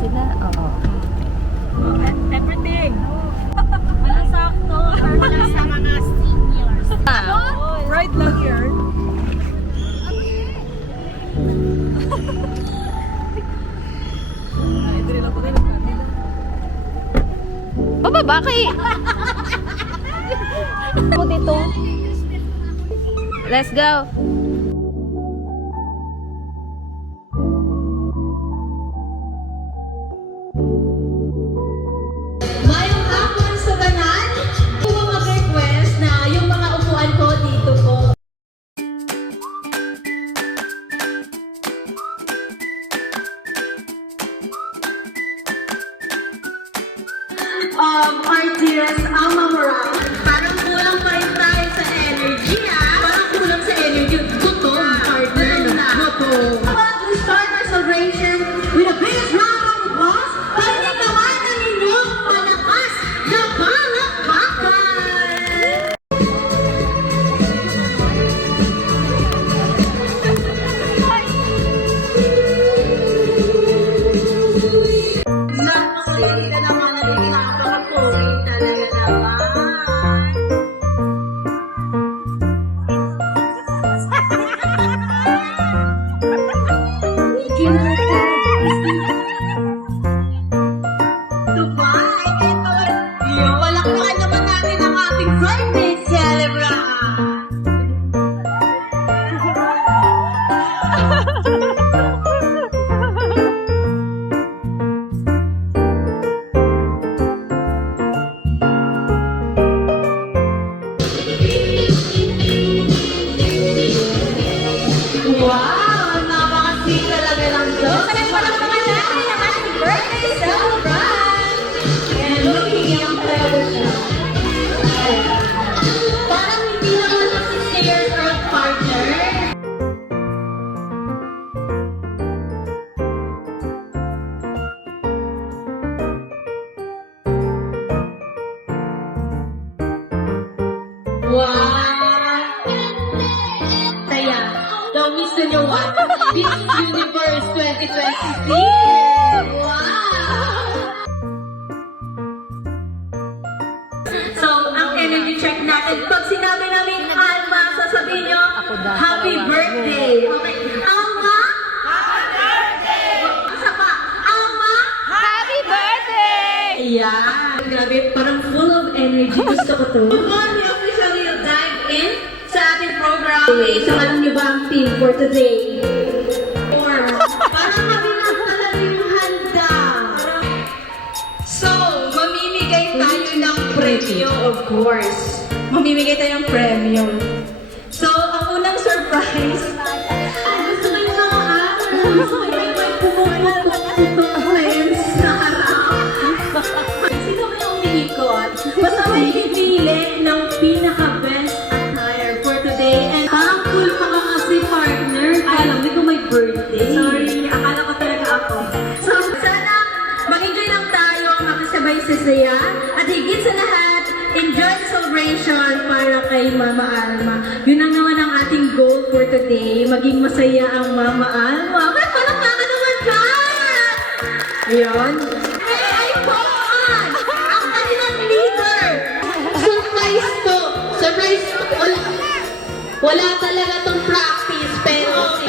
sila. Oo. Everything. Walang sakto. Wala sa mga seniors. Right lang here. Bababa kay... Ako dito. Let's go. Mayroong hapon sa tanan. Kung mag-request na yung mga upuan ko dito po. Our dearest Alma Moral. Parang kulang pa rin tayo sa energy, ah. Parang kulang sa energy. Totoo, partner. Totoo. We start our celebration with a big round of applause. Pwede naman ang inyong malakas na palakpakan. Napakaliit na naman ang napaka-pogi talaga naman. Dubai, ito. Palakpakan naman natin ang ating birthday celebrant. Wow! Napaka-sweet talaga ng Diyos. Palakpakan natin ang ating birthday celebrant. And looking young talaga siya. Parang hindi naman na 60 years old partner. Wow! Kaya, don't miss the new one. Miss Universe 2023! Wow! So, ang energy check natin. Pag sinabi namin Alma, sasabihin nyo, Happy Birthday! Okay. Alma? Happy Birthday! Isa pa. Alma? Happy birthday! Ayan. Grabe, parang full of energy. Gusto ko to. Before we officially dive in sa ating program, so alam niyo ba ang theme for today? Or, parang kami na talaga yung handa. So, mamimigay tayo ng premyo, of course. Mamimigay tayo ng premyo. So, ang unang surprise, gusto ko yung mga gusto ko yung may pumupok sa harap. Sino ba yung umiikot? Basta may pipili ng pinaka-best attire for today. And parang cool pa ka kasi, partner. Alam, hindi ko may birthday. Sorry, akala ko talaga ako. So, sana mag-enjoy lang tayo, makasabay sa saya. At higit sa lahat, enjoy the celebration para kay Mama Alma. Yun ang naman ang ating goal for today. Maging masaya ang Mama Alma. Kaya palakpakan naman ka! Ayun. Ay, Paul! Ang kanilang leader! Surprise to! Surprise to! Wala talaga tong practice, pero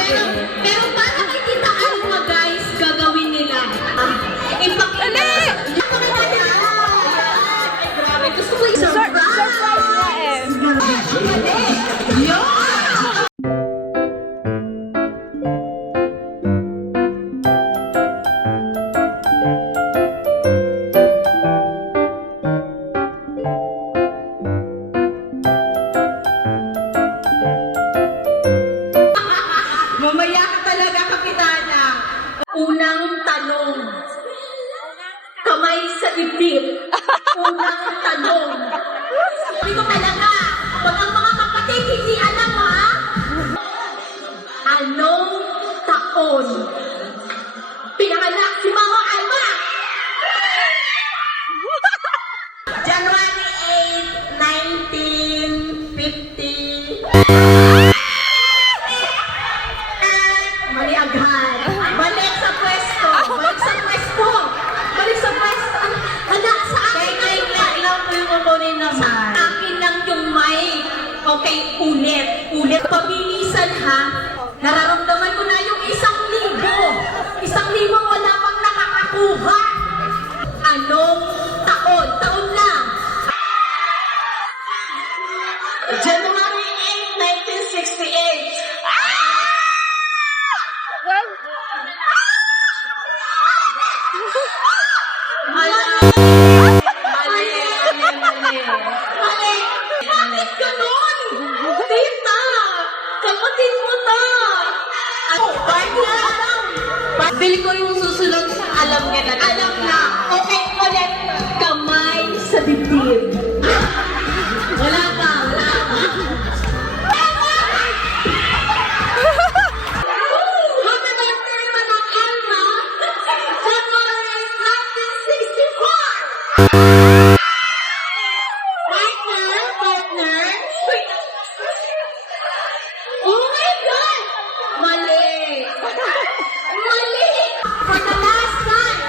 para kay Tita Alma, guys, gagawin nila. Ipakita sa... Ay, grabe. Gusto ko yung surprise! Surprise na eh. Yun! Mamaya ka talaga, Kapitana. Unang tanong. Kamay sa dibdib. Unang tanong. Sabi ko talaga, pag ang mga kapatid hindi alam, ha? Anong taon pinanganak si Mama Alma? January 8, 1950. Mali agad. Balik sa pwesto. Balik sa pwesto. buhat. Anong taon? Taon lang. January 8, 1968. Wag. Mali! Bakit ganun? Tita! Kapatid mo to! Pili ko yung susunod. Alam niya na. Alam na. Okay, ulit. Kamay sa dibdib. Wala pa, wala pa. Happy birthday naman ang Alma. January 1964. Partner. Oh my God! Mali! Mali! For the last time!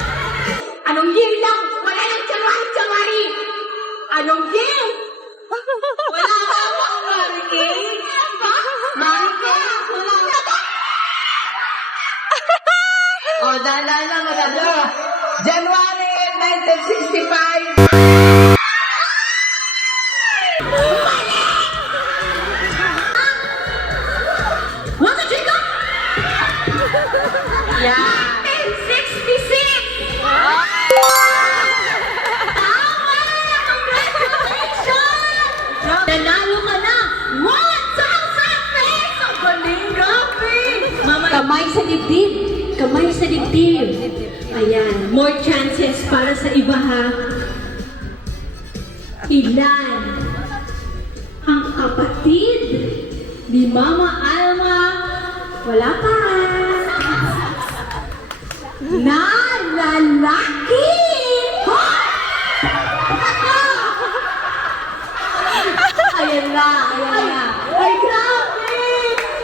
Anong year lang? Wala nang January! Anong year? Wala ka akong Hurricane? Hurricane? Wala ka. O, dahan-dahan lang, madalo. January 1965. What's the trigger? Yeah. 1966! Tama na! Congratulations! Nanalo ka na! 1,000 pesos! Galing, grabe! Kamay sa dibdib! Kamay sa dibdib! Ayan, more chances para sa iba ha. Ilan ang kapatid ni Mama Alma? Wala pa. Na lalaki! Ayan na, ayan na. Ay, grabe!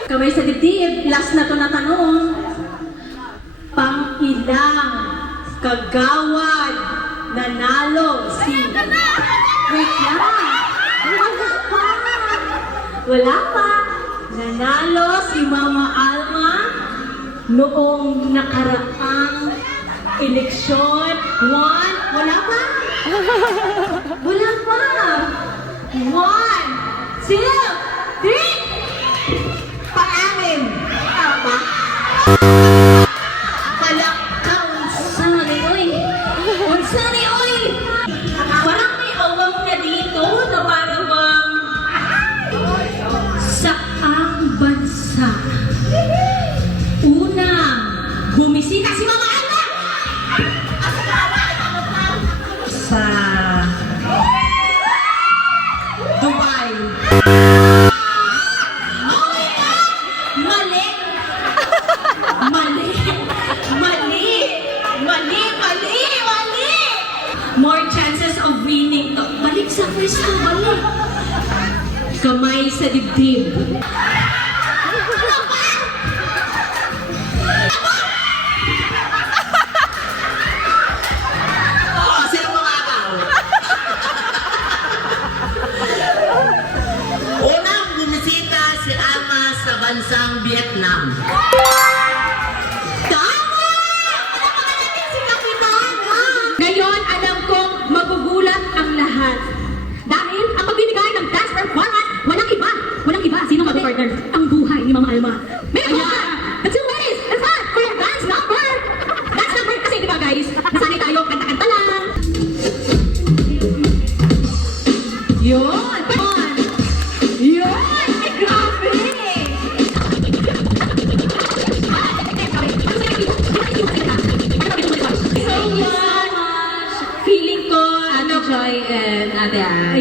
Kamay sa dibdib, last na to na tanong. Pang-ilang kagawad nanalo si... Wait lang. Wala pa. Wala pa. Nanalo si Mama Alma noong nakaraang eleksyon. Wala pa. Wala pa. 1, 2, 3. Pang-anim. Tama. Unsani, oy! Parang may awang na dito na parang saang bansa unang bumisita si Mama Alma? Sa Dubai. Oh my God! Mali! Mali! Mali! Mali! Mali! Mali! More chances of winning. Balik sa pwesto, balik. Kamay sa dibdib. Ano ba? Oo, sino mga tao? Unang bumisita si Alma sa bansang Vietnam. Tama! Alam ba natin si Kapitan, ha? Ngayon, alam kong magugulat ang lahat. Dahil ang pagbibigay ng dance performance, walang iba. Walang iba. Sino mag-partner? Ang buhay ni Mama Alma. May buhay! The two ways! The fun for your dance number! Dance number kasi, di ba guys? Nasanay tayo, kanta-kanta lang. Yun! Yun! Ay, grabe! So much! Feeling ko, Joy and Ate Ann.